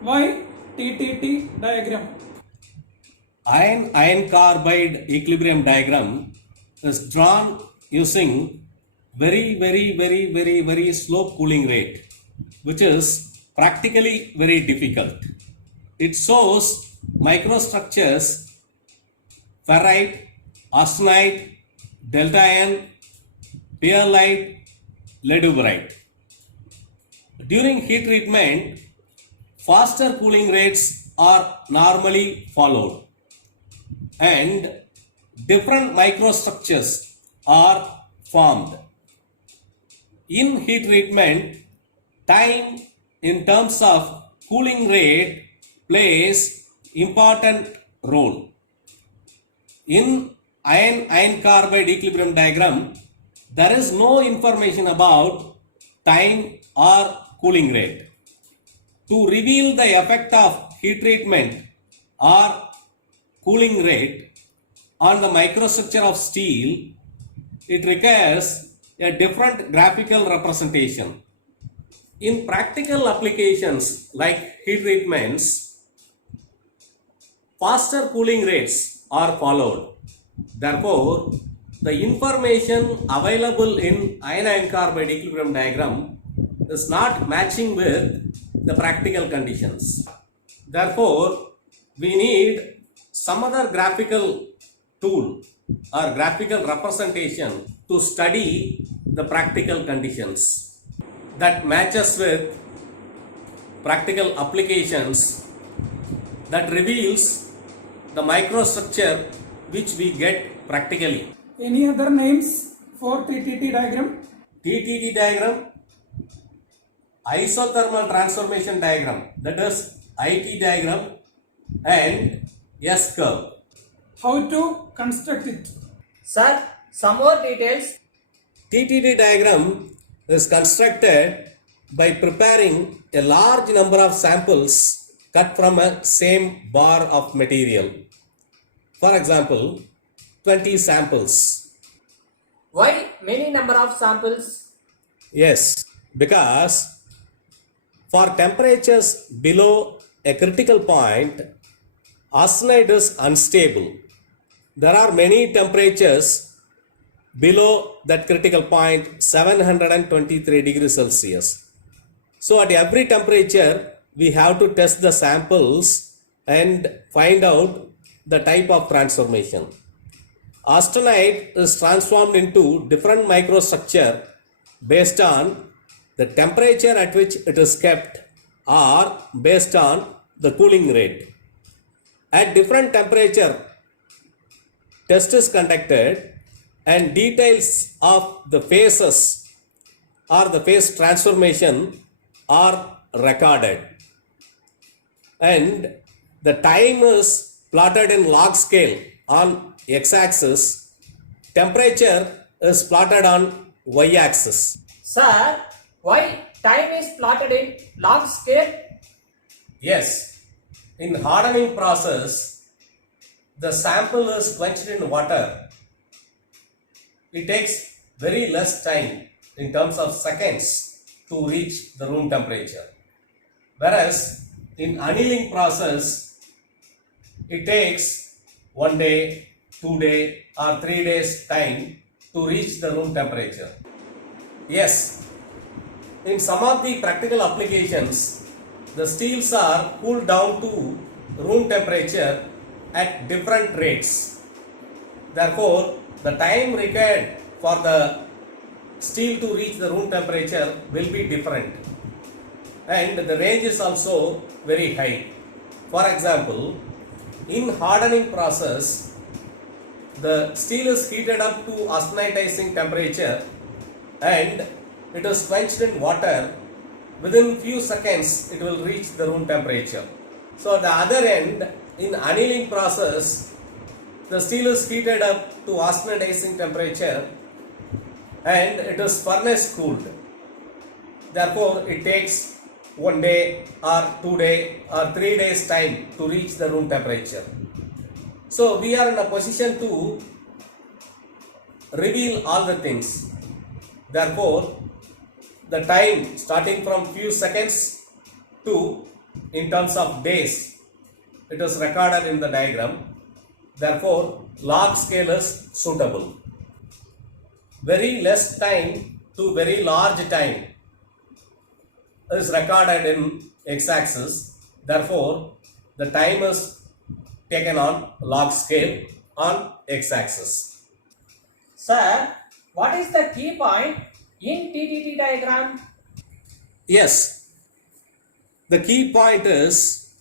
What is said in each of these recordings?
Why TTT diagram? Iron carbide equilibrium diagram is drawn using very slow cooling rate, which is practically very difficult. It shows microstructures ferrite, austenite, delta N, pearlite, leduberite. During heat treatment, faster cooling rates are normally followed and different microstructures are formed. In heat treatment, time in terms of cooling rate plays important role. In iron carbide equilibrium diagram, there is no information about time or cooling rate. To reveal the effect of heat treatment or cooling rate on the microstructure of steel, it requires a different graphical representation. In practical applications like heat treatments, faster cooling rates are followed. Therefore, the information available in iron carbide equilibrium diagram is not matching with the practical conditions. Therefore, we need some other graphical tool or graphical representation to study the practical conditions that matches with practical applications, that reveals the microstructure which we get practically. Any other names for TTT diagram? TTT diagram, isothermal transformation diagram, that is IT diagram, and S curve. How to construct it? Sir, some more details. TTT diagram is constructed by preparing a large number of samples cut from a same bar of material. For example, 20 samples. Why many number of samples? Yes, because for temperatures below a critical point, austenite is unstable. There are many temperatures below that critical point, 723 degrees Celsius. So at every temperature, we have to test the samples and find out the type of transformation. Austenite is transformed into different microstructure based on the temperature at which it is kept or based on the cooling rate. At different temperature, test is conducted and details of the phases or the phase transformation are recorded. And the time is plotted in log scale on x-axis, temperature is plotted on y-axis. Sir, why time is plotted in log scale? Yes, in hardening process, the sample is quenched in water. It takes very less time in terms of seconds to reach the room temperature. Whereas in annealing process, it takes 1 day, 2 day or 3 days time to reach the room temperature. Yes, in some of the practical applications, the steels are cooled down to room temperature at different rates. Therefore, the time required for the steel to reach the room temperature will be different, and the range is also very high. For example, in hardening process, the steel is heated up to austenitizing temperature and it is quenched in water. Within few seconds, it will reach the room temperature. So at the other end, in annealing process, the steel is heated up to austenitizing temperature and it is furnace cooled. Therefore, it takes 1 day or 2 day or 3 days time to reach the room temperature. So we are in a position to reveal all the things. Therefore, the time starting from few seconds to in terms of days, it is recorded in the diagram. Therefore, log scale is suitable. Very less time to very large time is recorded in x-axis. Therefore, the time is taken on log scale on x-axis. Sir, what is the key point in TTT diagram? Yes, the key point is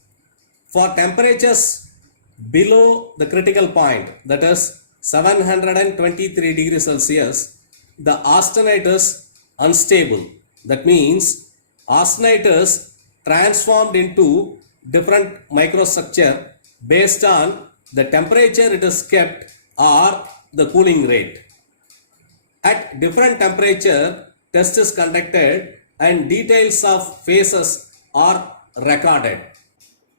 for temperatures below the critical point, that is 723 degrees Celsius, the austenite is unstable. That means austenite is transformed into different microstructure based on the temperature it is kept or the cooling rate. At different temperature, test is conducted and details of phases are recorded.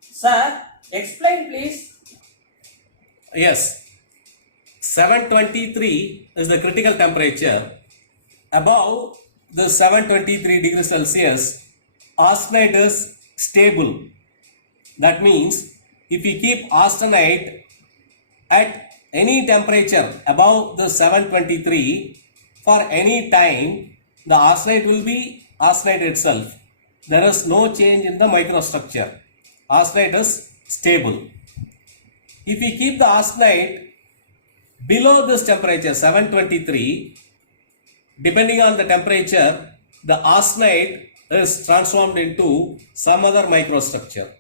Sir, explain please. Yes, 723 is the critical temperature. Above the 723 degrees Celsius, austenite is stable. That means if we keep austenite at any temperature above the 723 for any time, the austenite will be austenite itself. There is no change in the microstructure. Austenite is stable. If we keep the austenite below this temperature 723, depending on the temperature, the austenite is transformed into some other microstructure.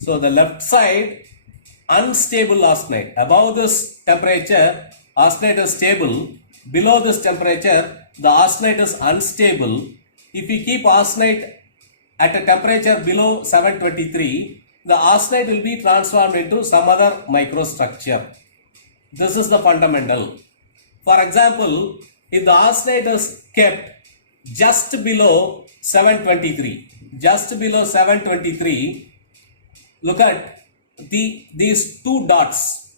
So the left side, unstable austenite. Above this temperature, austenite is stable. Below this temperature, the austenite is unstable. If we keep austenite at a temperature below 723, the austenite will be transformed into some other microstructure. This is the fundamental. For example, if the austenite is kept just below 723, look at these two dots.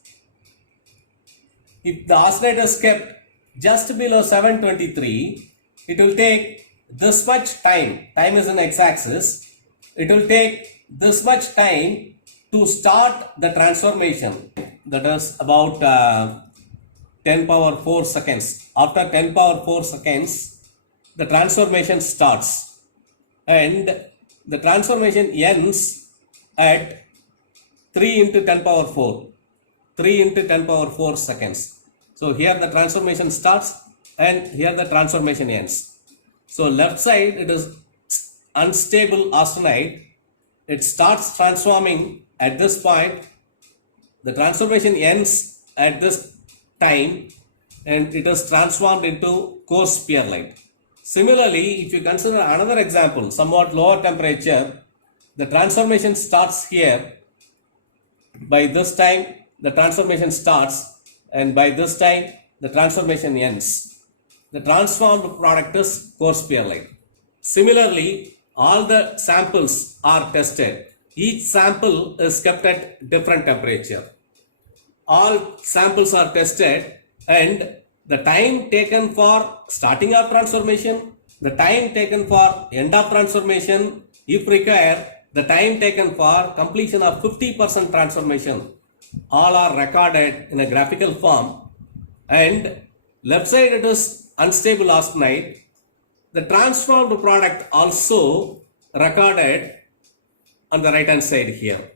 If the austenite is kept just below 723, it will take this much time. Time is in x-axis. It will take this much time to start the transformation. That is about 10 power 4 seconds. After 10 power 4 seconds, the transformation starts. And the transformation ends at 3 into 10 power 4. 3 into 10 power 4 seconds. So here the transformation starts and here the transformation ends. So left side, it is unstable austenite. It starts transforming at this point. The transformation ends at this time and it is transformed into coarse perlite. Similarly, if you consider another example, somewhat lower temperature, the transformation starts here. By this time, the transformation starts, and by this time, the transformation ends. The transformed product is coarse perlite. Similarly, all the samples are tested. Each sample is kept at different temperature. All samples are tested, and the time taken for starting of transformation, the time taken for end of transformation, if required, the time taken for completion of 50% transformation, all are recorded in a graphical form. And left side, it is unstable austenite. The transformed product also recorded on the right hand side here.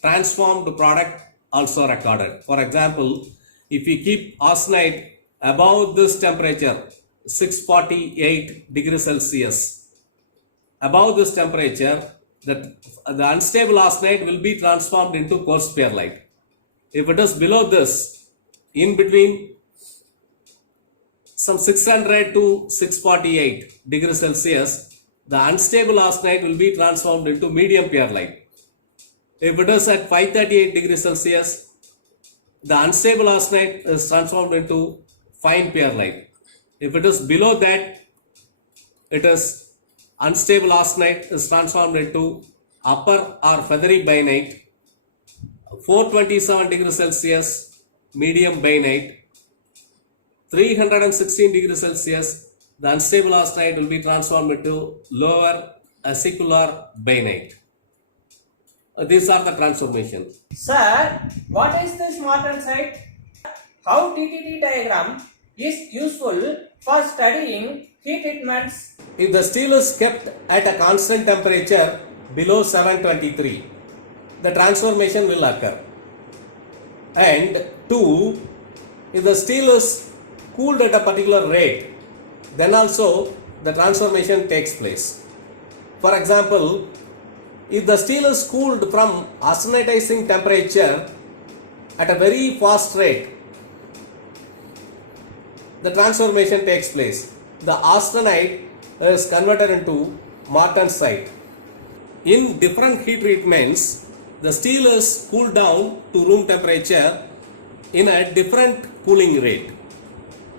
Transformed product also recorded. For example, if we keep austenite above this temperature, 648 degrees Celsius, above this temperature, the unstable austenite will be transformed into coarse perlite. If it is below this, in between some 600 to 648 degrees Celsius, the unstable austenite will be transformed into medium perlite. If it is at 538 degrees Celsius, the unstable austenite is transformed into fine perlite. If it is below that, it is unstable austenite is transformed into upper or feathery bainite. 427 degrees Celsius, medium bainite. 316 degrees Celsius, the unstable austenite will be transformed into lower acicular bainite. These are the transformation. Sir, what is this martensite? How TTT diagram is useful for studying heat treatments? If the steel is kept at a constant temperature below 723, the transformation will occur. And 2, if the steel is cooled at a particular rate, then also the transformation takes place. For example, if the steel is cooled from austenitizing temperature at a very fast rate, the transformation takes place. The austenite is converted into martensite. In different heat treatments, the steel is cooled down to room temperature in a different cooling rate.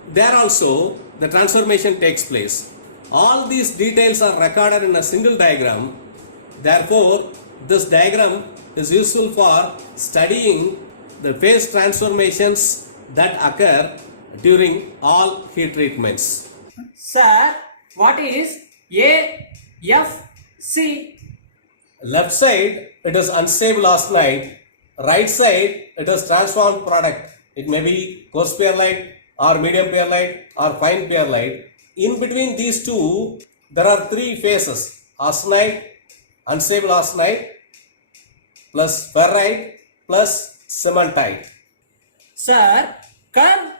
There also the transformation takes place. All these details are recorded in a single diagram. Therefore, this diagram is useful for studying the phase transformations that occur during all heat treatments. Sir, what is AFC? Left side it is unstable austenite, right side it is transformed product. It may be coarse perlite or medium perlite or fine perlite. In between these two there are 3 phases: austenite, unstable austenite plus ferrite plus cementite. Sir, come.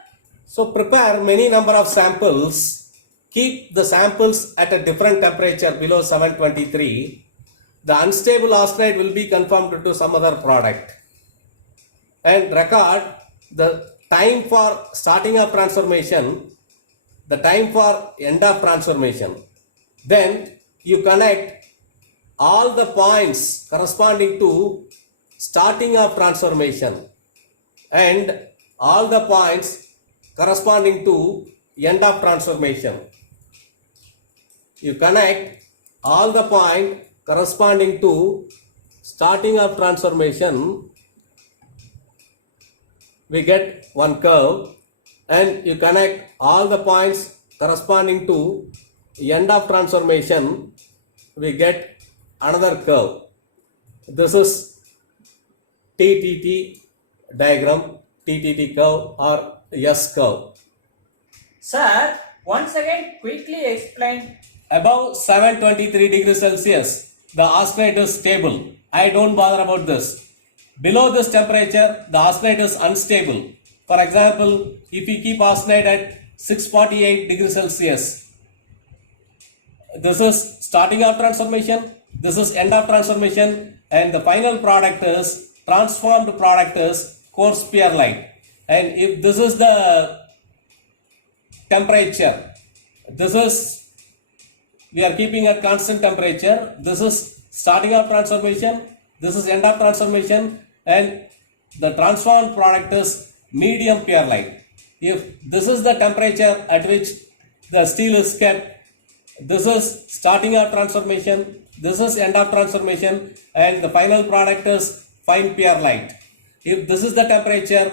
So prepare many number of samples, keep the samples at a different temperature below 723. The unstable austenite will be conformed to some other product, and record the time for starting of transformation, the time for end of transformation. Then you connect all the points corresponding to starting of transformation and all the points corresponding to end of transformation. You connect all the point corresponding to starting of transformation, we get one curve, and you connect all the points corresponding to end of transformation, we get another curve. This is TTT diagram, TTT curve or S curve. Sir, once again quickly explain. Above 723 degrees Celsius, the austenite is stable. I don't bother about this. Below this temperature, the austenite is unstable. For example, if we keep austenite at 648 degrees Celsius, this is starting of transformation, this is end of transformation, and the final product is transformed product is coarse perlite. And if this is the temperature, this is, we are keeping at constant temperature, this is starting of transformation, this is end of transformation, and the transformed product is medium perlite. If this is the temperature at which the steel is kept, this is starting of transformation, this is end of transformation, and the final product is fine perlite. If this is the temperature,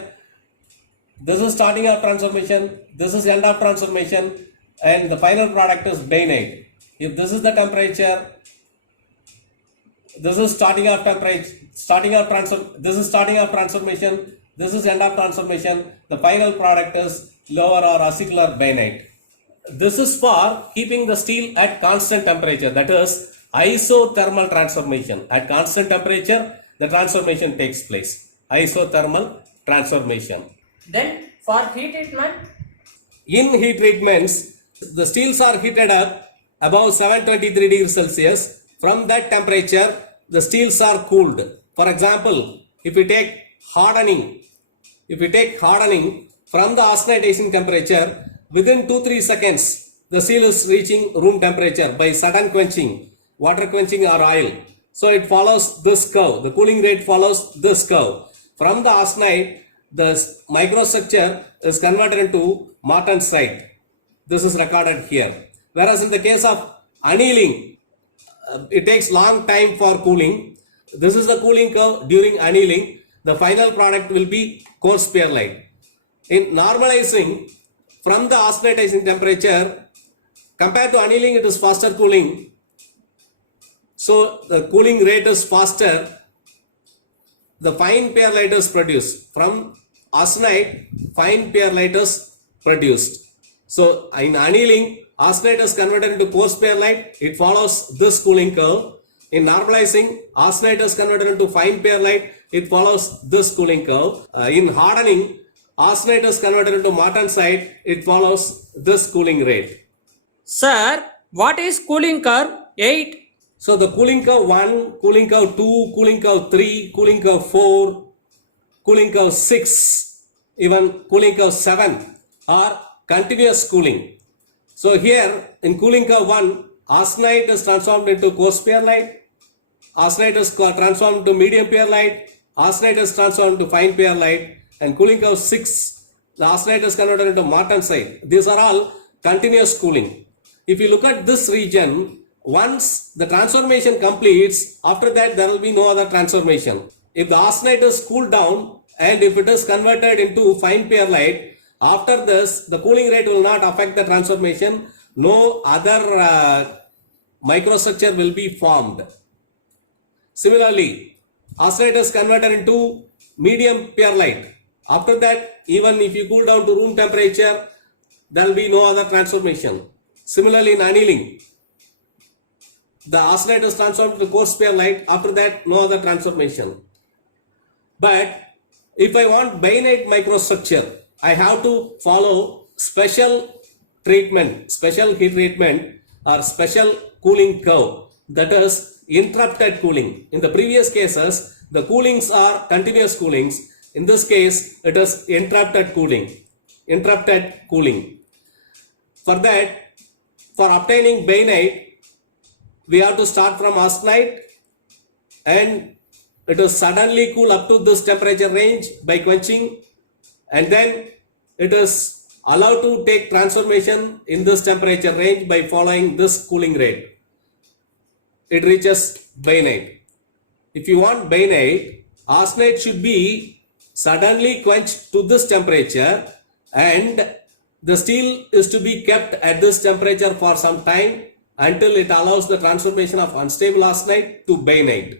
this is starting of transformation, this is end of transformation, and the final product is bainite. If this is the temperature, this is starting of transformation, this is starting of transformation, this is end of transformation, the final product is lower or acicular bainite. This is for keeping the steel at constant temperature, that is isothermal transformation. At constant temperature, the transformation takes place. Isothermal transformation. Then for heat treatment? In heat treatments, the steels are heated up above 723 degrees Celsius. From that temperature, the steels are cooled. For example, if we take hardening from the austenitizing temperature, within 2-3 seconds, the steel is reaching room temperature by sudden quenching, water quenching or oil. So it follows this curve. The cooling rate follows this curve. From the austenite, the microstructure is converted into martensite. This is recorded here. Whereas in the case of annealing, it takes long time for cooling. This is the cooling curve during annealing. The final product will be coarse perlite. In normalizing from the austenitizing temperature, compared to annealing, it is faster cooling. So the cooling rate is faster. the fine perlite is produced. From austenite, fine perlite is produced. So in annealing, austenite is converted into coarse perlite. It follows this cooling curve. In normalizing, austenite is converted into fine perlite. It follows this cooling curve. In hardening, austenite is converted into martensite. It follows this cooling rate. Sir, what is cooling curve 8? So the cooling curve 1, cooling curve 2, cooling curve 3, cooling curve 4, cooling curve 6, even cooling curve 7 are continuous cooling. So here in cooling curve 1, austenite is transformed into coarse perlite, austenite is transformed to medium perlite, austenite is transformed to fine perlite, and cooling curve 6, the austenite is converted into martensite. These are all continuous cooling. If you look at this region, once the transformation completes, after that there will be no other transformation. If the austenite is cooled down and if it is converted into fine perlite, after this the cooling rate will not affect the transformation. No other microstructure will be formed. Similarly, austenite is converted into medium perlite. After that, even if you cool down to room temperature, there will be no other transformation. Similarly, in annealing, the austenite is transformed to coarse perlite. After that, no other transformation. But if I want bainite microstructure, I have to follow special treatment, special heat treatment or special cooling curve, that is interrupted cooling. In the previous cases, the coolings are continuous coolings. In this case, it is interrupted cooling. Interrupted cooling. For that, for obtaining bainite, we have to start from austenite and it is suddenly cool up to this temperature range by quenching, and then it is allowed to take transformation in this temperature range by following this cooling rate. It reaches bainite. If you want bainite, austenite should be suddenly quenched to this temperature and the steel is to be kept at this temperature for some time until it allows the transformation of unstable austenite to bainite.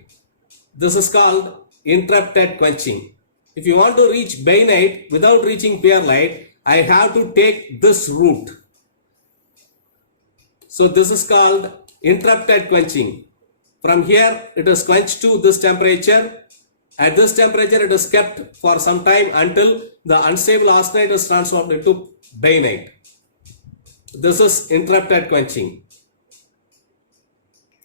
This is called interrupted quenching. If you want to reach bainite without reaching perlite, I have to take this route. So this is called interrupted quenching. From here it is quenched to this temperature. At this temperature it is kept for some time until the unstable austenite is transformed into bainite. This is interrupted quenching.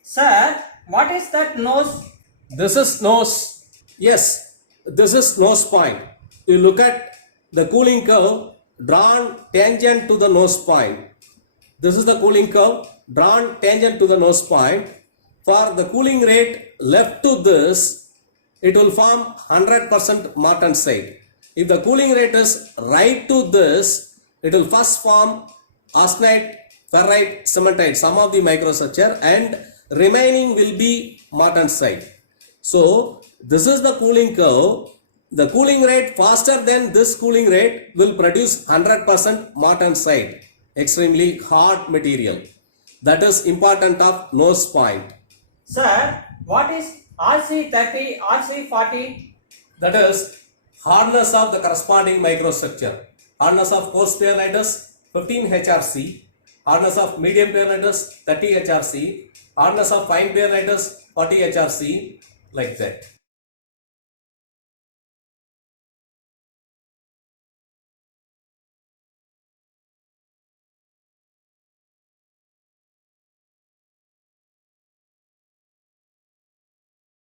Sir, what is that nose? This is nose. Yes, this is nose point. You look at the cooling curve drawn tangent to the nose point. This is the cooling curve drawn tangent to the nose point. For the cooling rate left to this, it will form 100% martensite. If the cooling rate is right to this, it will first form austenite, ferrite, cementite, some of the microstructure, and remaining will be martensite. So this is the cooling curve. The cooling rate faster than this cooling rate will produce 100% martensite, extremely hard material. That is important of nose point. Sir, what is RC30, RC40? That is hardness of the corresponding microstructure. Hardness of coarse perlite is 15 HRC. Hardness of medium perlite is 30 HRC. Hardness of fine perlite is 40 HRC, like that.